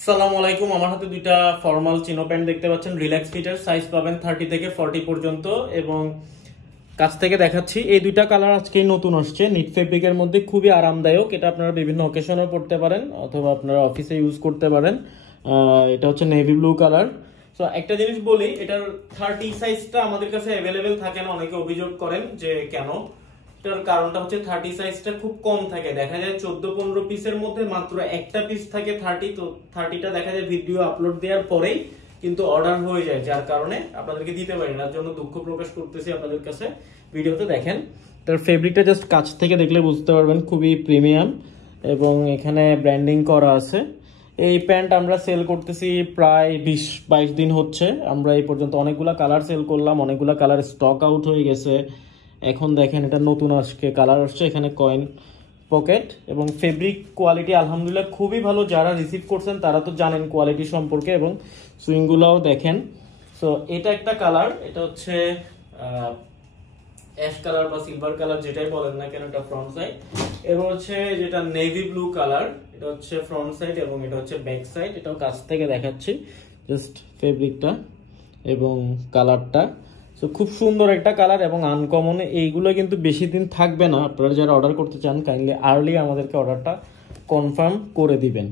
আসসালামু আলাইকুম। আমার হাতে দুইটা ফর্মাল চিনো প্যান্ট দেখতে পাচ্ছেন, রিল্যাক্স ফিটের। সাইজ পাবেন 30 থেকে 40 পর্যন্ত। এবং কাছ থেকে দেখাচ্ছি, এই দুইটা কালার আজকেই নতুন আসছে, নিট ফেব্রিকের মধ্যে, খুবই আরামদায়ক। এটা আপনারা বিভিন্ন অকেশনেও পড়তে পারেন অথবা আপনারা অফিসে ইউজ করতে পারেন। এটা হচ্ছে নেভি ব্লু কালার। সো একটা জিনিস বলি, এটার 30 সাইজটা আমাদের কাছে অ্যাভেলেবেল থাকে না। অনেকে অভিযোগ করেন যে কেন। এটার কারণটা হচ্ছে 30 সাইজটা খুব কম থাকে, দেখা যায় 14-15 পিসের মধ্যে মাত্র একটা পিস থাকে 30। তো 30টা দেখা যায় ভিডিও আপলোড দেওয়ার পরেই কিন্তু অর্ডার হয়ে যায়, যার কারণে আপনাদেরকে দিতে পারি না। তার জন্য দুঃখ প্রকাশ করতেছি আপনাদের কাছে। ভিডিওতে দেখেন, তার ফেব্রিকটা জাস্ট কাছ থেকে দেখলে বুঝতে পারবেন, খুবই প্রিমিয়াম এবং এখানে ব্র্যান্ডিং করা আছে। এই প্যান্ট আমরা সেল করতেছি প্রায় 20-22 দিন হচ্ছে। আমরা এই পর্যন্ত অনেকগুলা কালার সেল করলাম, অনেকগুলা কালার স্টক আউট হয়ে গেছে। এখন দেখেন, এটা নতুন আজকে কালার আসছে, এখানে কয়েন পকেট এবং ফেব্রিক কোয়ালিটি আলহামদুলিল্লাহ খুবই ভালো। যারা রিসিভ করছেন তারা তো জানেন কোয়ালিটি সম্পর্কে, এবং সুইংগুলাও দেখেন। সো এটা একটা কালার, এটা হচ্ছে অ্যাশ কালার বা সিলভার কালার, যেটাই বলেন না কেন, এটা ফ্রন্ট সাইড। এবার হচ্ছে যেটা নেভি ব্লু কালার, এটা হচ্ছে ফ্রন্ট সাইড এবং এটা হচ্ছে ব্যাক সাইড। এটাও কাছ থেকে দেখাচ্ছি, জাস্ট ফেব্রিকটা এবং কালারটা। সো খুব সুন্দর একটা কালার এবং আনকমন। এইগুলো কিন্তু বেশি দিন থাকবে না। আপনারা যারা অর্ডার করতে চান কাইন্ডলি আর্লি আমাদেরকে অর্ডারটা কনফার্ম করে দিবেন।